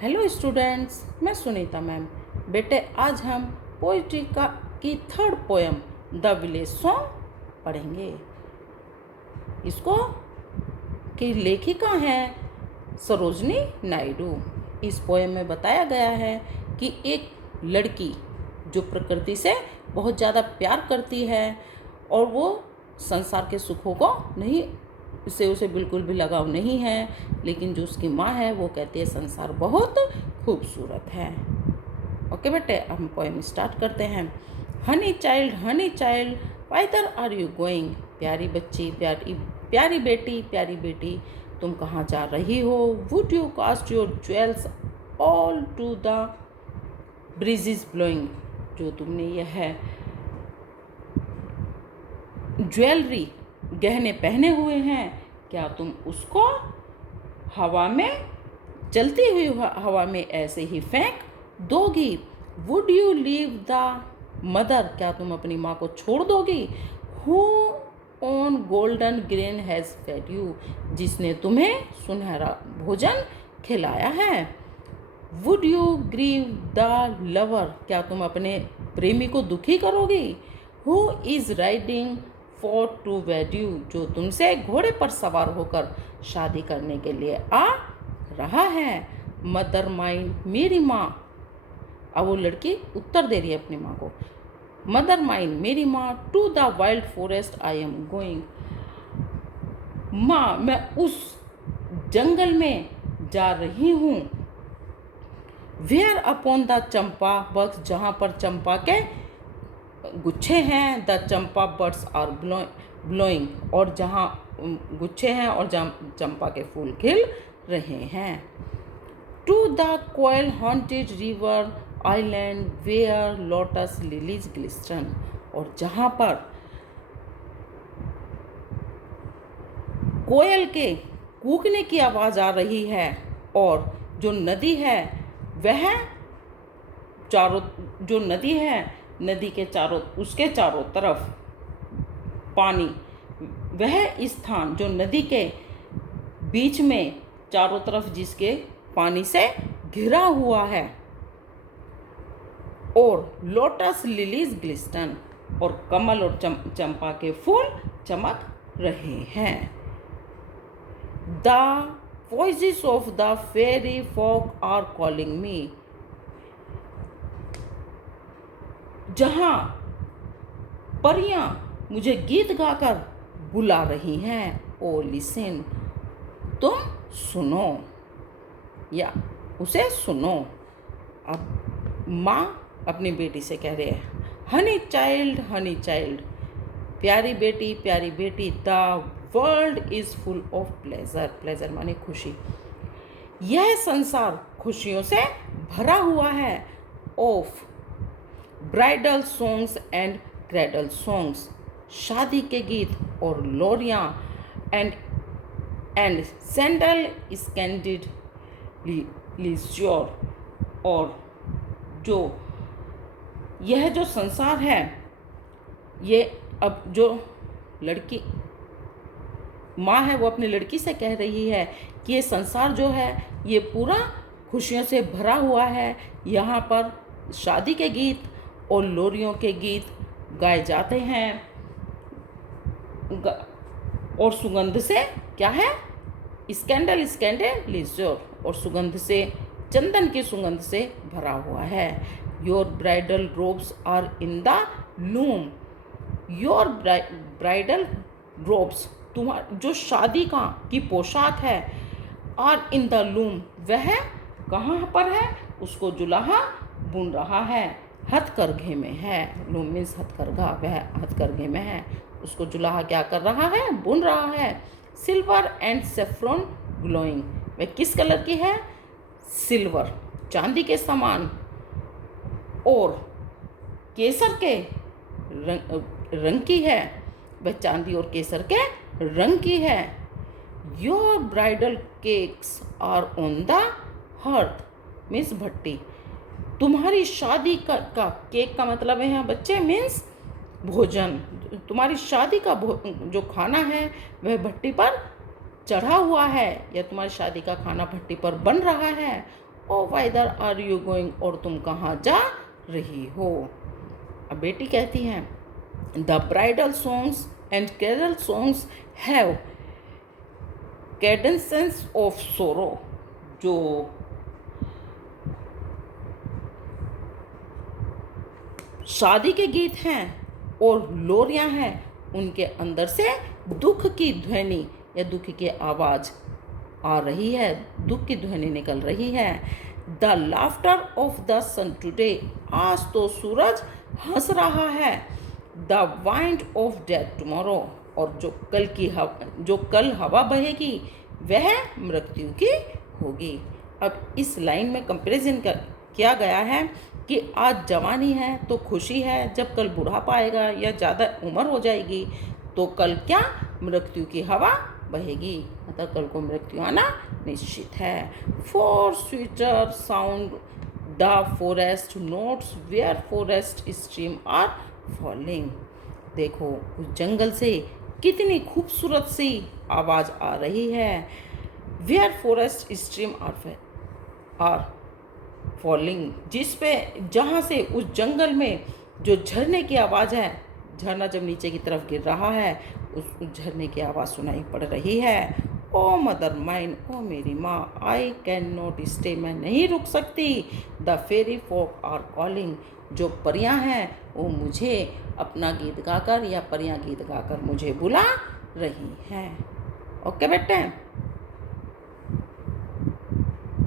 Hello students, मैं Sunita ma'am. बेटे आज हम पोइट्री की third poem the village song पढ़ेंगे। इसको की लेखिका हैं सरोजनी नायडू। इस पोएम में बताया गया है कि एक लड़की जो प्रकृति से बहुत ज़्यादा प्यार करती है और वो संसार के सुखों को नहीं इससे उसे बिल्कुल भी लगाव नहीं है, लेकिन जो उसकी माँ है वो कहती है संसार बहुत खूबसूरत है। ओके बेटे, हम पोएम स्टार्ट करते हैं। Honey child whither are you going. प्यारी बच्ची, प्यारी बेटी, तुम कहाँ जा रही हो। Would you cast your jewels all to the breezes blowing. जो तुमने यह है ज्वेलरी गहने पहने हुए हैं, क्या तुम उसको हवा में चलती हुई हवा में ऐसे ही फेंक दोगी। Would you leave the mother. क्या तुम अपनी माँ को छोड़ दोगी। Who on golden grain has fed you. जिसने तुम्हें सुनहरा भोजन खिलाया है। Would you grieve the lover. क्या तुम अपने प्रेमी को दुखी करोगी। Who is riding for to wed you. जो तुमसे घोड़े पर सवार होकर शादी करने के लिए आ रहा है। मदर माइन, मेरी माँ। अब वो लड़की उत्तर दे रही है अपनी माँ को। मदर माइन, मेरी माँ, to the wild forest I am going. माँ, मैं उस जंगल में जा रही हूँ। Where upon the champa buds. जहाँ पर चंपा के गुच्छे हैं। The champa birds are blowing. और जहाँ गुच्छे हैं और जहाँ चंपा के फूल खिल रहे हैं। To the cool haunted river island where lotus lilies glisten. और जहाँ पर कोयल के कूकने की आवाज़ आ रही है और जो नदी है वह नदी के उसके चारों तरफ पानी, वह स्थान जो नदी के बीच में चारों तरफ जिसके पानी से घिरा हुआ है। और लोटस लिलीज ग्लिस्टन। और कमल और चंपा के फूल चमक रहे हैं। The voices of the fairy folk are calling me. जहाँ परियां मुझे गीत गाकर बुला रही हैं। ओ लिसन, तुम सुनो या उसे सुनो। अब माँ अपनी बेटी से कह रहे हैं, हनी चाइल्ड, प्यारी बेटी, the world is full of pleasure माने खुशी। यह संसार खुशियों से भरा हुआ है। Of bridal songs and cradle songs. शादी के गीत और लोरियां एंड सैंडल स्कैंडिड लिज्योर। और यह जो संसार है, ये अब जो लड़की माँ है वो अपनी लड़की से कह रही है कि ये संसार जो है ये पूरा खुशियों से भरा हुआ है। यहाँ पर शादी के गीत और लोरियों के गीत गाए जाते हैं। और सुगंध से क्या है, स्कैंडल लिज्योर। और सुगंध से, चंदन की सुगंध से भरा हुआ है। Your bridal robes are in the loom. Your bridal robes, तुम्हारा जो शादी की पोशाक है, आर इन द लूम, वह कहाँ पर है, उसको जुलाहा बुन रहा है। हथकरघे में है। लूम मीन्स हथकरघा, वह हथकरघे में है, उसको जुलाहा क्या कर रहा है, बुन रहा है। सिल्वर एंड सेफ्रॉन ग्लोइंग, वह किस कलर की है, सिल्वर, चांदी के समान और केसर के रंग की है। वह चांदी और केसर के रंग की है। Your bridal cakes are on the hearth means भट्टी। तुम्हारी शादी का केक का मतलब है यहाँ बच्चे मीन्स भोजन। तुम्हारी शादी का जो खाना है वह भट्टी पर चढ़ा हुआ है, या तुम्हारी शादी का खाना भट्टी पर बन रहा है। ओ वाइदर आर यू गोइंग, और तुम कहाँ जा रही हो। अब बेटी कहती है the bridal songs and carol songs have cadences of sorrow, जो शादी के गीत हैं और लोरियां हैं, उनके अंदर से दुख की ध्वनि या दुख की आवाज़ आ रही है, दुख की ध्वनि निकल रही है। The laughter of the sun today, आज तो सूरज हंस रहा है। The wind of death tomorrow, और जो कल हवा बहेगी वह मृत्यु की होगी। अब इस लाइन में कंपैरिजन किया गया है कि आज जवानी है तो खुशी है, जब कल बुढ़ापा आएगा या ज़्यादा उम्र हो जाएगी तो कल क्या मृत्यु की हवा बहेगी, मतलब कल को मृत्यु आना निश्चित है। For sweeter sound the forest notes where forest stream are falling, देखो उस जंगल से कितनी खूबसूरत सी आवाज़ आ रही है। Where forest stream are falling, जहाँ से उस जंगल में जो झरने की आवाज़ है, झरना जब नीचे की तरफ गिर रहा है उस झरने की आवाज़ सुनाई पड़ रही है। ओ मदर माइन, ओ मेरी माँ, आई कैन नॉट स्टे, मैं नहीं रुक सकती। The fairy folk are calling, जो परियां हैं वो मुझे अपना गीत गाकर या परियां गीत गाकर मुझे बुला रही हैं। ओके बेटे।